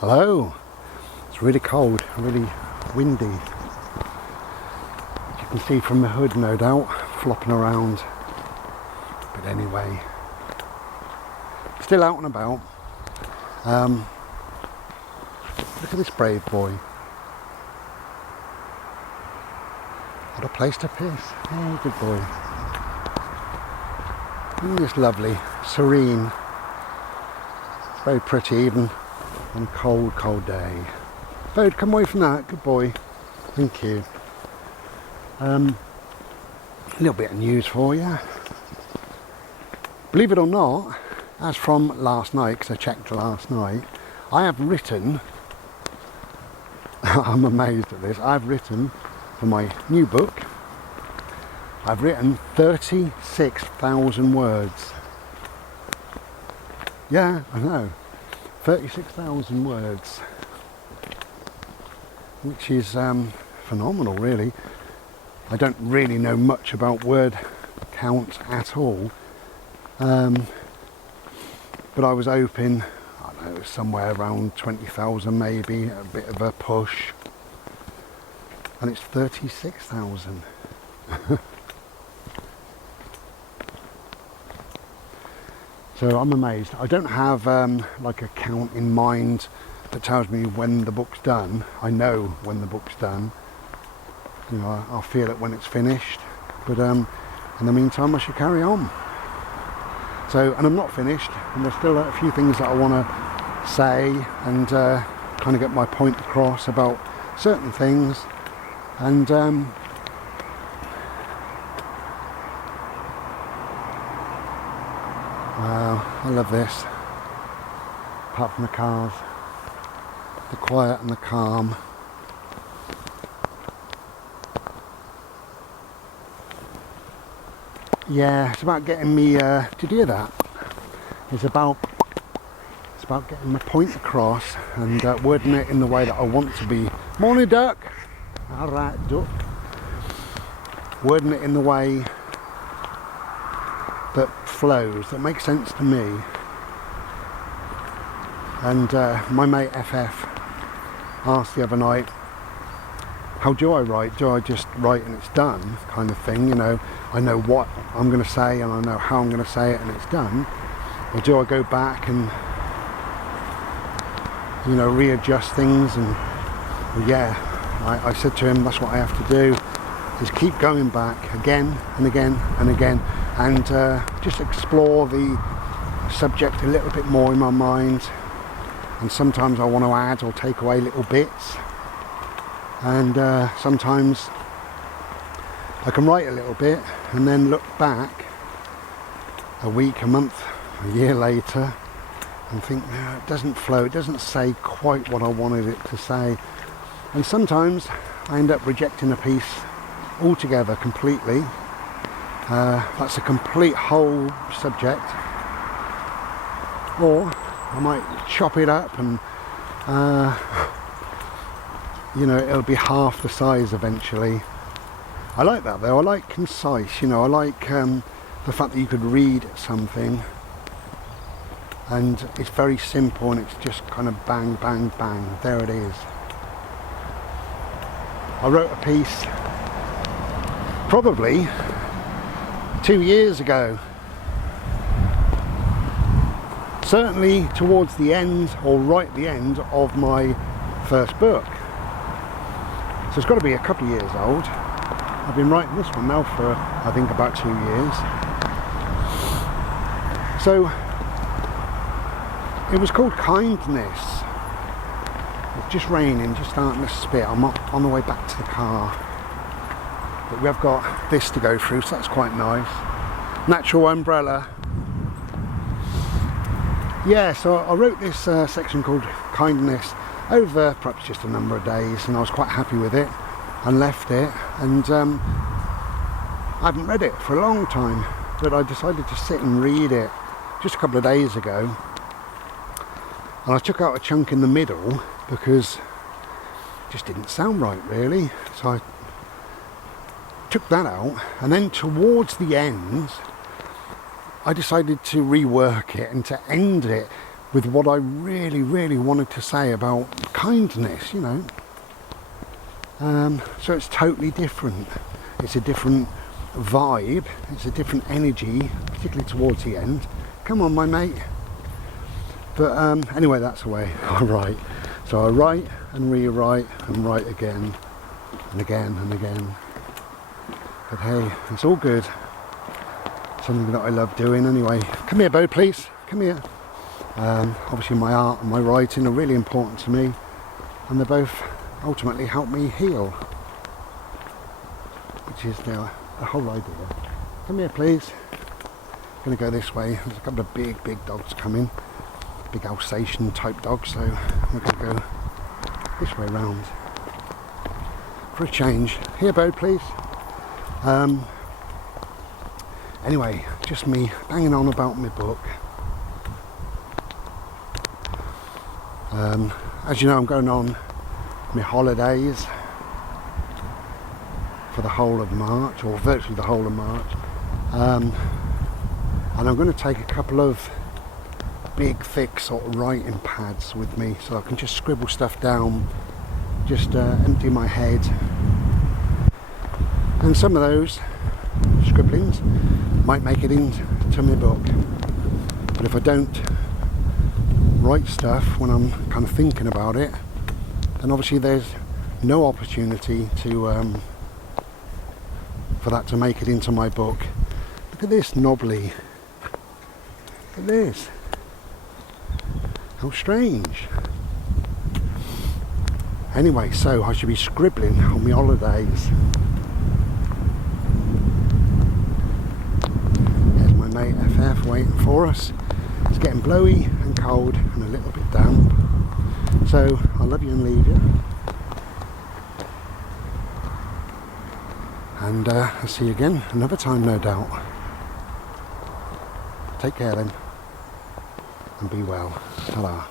Hello. It's really cold, really windy. As you can see from the hood, no doubt, flopping around. But anyway, still out and about. Look at this brave boy. What a place to piss. Hey, good boy. Isn't this lovely? Serene. Very pretty even on a cold, cold day. Bode, come away from that. Good boy. Thank you. A little bit of news for you. Believe it or not, as from last night, because I checked last night, I have written, I'm amazed at this, I've written for my new book, I've written 36,000 words. Yeah, I know. 36,000 words. Which is phenomenal, really. I don't really know much about word count at all. But I was hoping, I don't know, somewhere around 20,000 maybe, a bit of a push. And it's 36,000. So I'm amazed. I don't have like a count in mind that tells me when the book's done. I know when the book's done. You know, I'll feel it when it's finished. But in the meantime, I should carry on. So, and I'm not finished. And there's still a few things that I want to say and kind of get my point across about certain things. And wow, I love this. Apart from the cars, the quiet and the calm. Yeah, it's about getting me. Did you hear that? It's about getting my point across and wording it in the way that I want to be. Morning, duck. All right, duck. Wording it in the way that flows, that makes sense to me. And my mate FF asked the other night, how do I write? Do I just write and it's done kind of thing? You know, I know what I'm going to say and I know how I'm going to say it and it's done. Or do I go back and, you know, readjust things? And well, yeah, I said to him, that's what I have to do, is keep going back again and again and again. And just explore the subject a little bit more in my mind. And sometimes I want to add or take away little bits. And sometimes I can write a little bit and then look back a week, a month, a year later and think, no, it doesn't flow, it doesn't say quite what I wanted it to say. And sometimes I end up rejecting a piece altogether, completely. That's a complete whole subject, or I might chop it up and you know, it'll be half the size eventually. I like that though. I like concise, you know, I like the fact that you could read something and it's very simple and it's just kind of bang, bang, bang, there it is. I wrote a piece probably 2 years ago, certainly towards the end or right at the end of my first book. So it's got to be a couple of years old. I've been writing this one now for I think about 2 years. So it was called Kindness. It's just raining, just starting to spit. I'm on the way back to the car. But we have got this to go through, so that's quite nice. Natural umbrella. Yeah, so I wrote this section called Kindness over perhaps just a number of days, and I was quite happy with it and left it. And I haven't read it for a long time, but I decided to sit and read it just a couple of days ago. And I took out a chunk in the middle because it just didn't sound right, really. So I took that out, and then towards the end I decided to rework it and to end it with what I really wanted to say about kindness, you know. So it's totally different. It's a different vibe, it's a different energy, particularly towards the end. Come on, my mate. But anyway, that's the way I write. So I write and rewrite and write again and again and again. But hey, it's all good. Something that I love doing anyway. Come here, Bo, please. Come here. Obviously my art and my writing are really important to me, and they both ultimately help me heal, which is the whole idea. Come here, please. I'm going to go this way. There's a couple of big dogs coming, big Alsatian type dogs, so we're going to go this way round for a change. Here, Bo, please. Anyway, just me banging on about my book. As you know, I'm going on my holidays for the whole of March, or virtually the whole of March, and I'm going to take a couple of big thick sort of writing pads with me, so I can just scribble stuff down, just empty my head. And some of those scribblings might make it into my book, but if I don't write stuff when I'm kind of thinking about it, then obviously there's no opportunity to for that to make it into my book. Look at this knobbly. Look at this. How strange. Anyway, so I should be scribbling on my holidays. There's my mate FF waiting for us. It's getting blowy and cold and a little bit damp. So I love you and leave you. And I'll see you again another time, no doubt. Take care then, and be well. Ta-ra.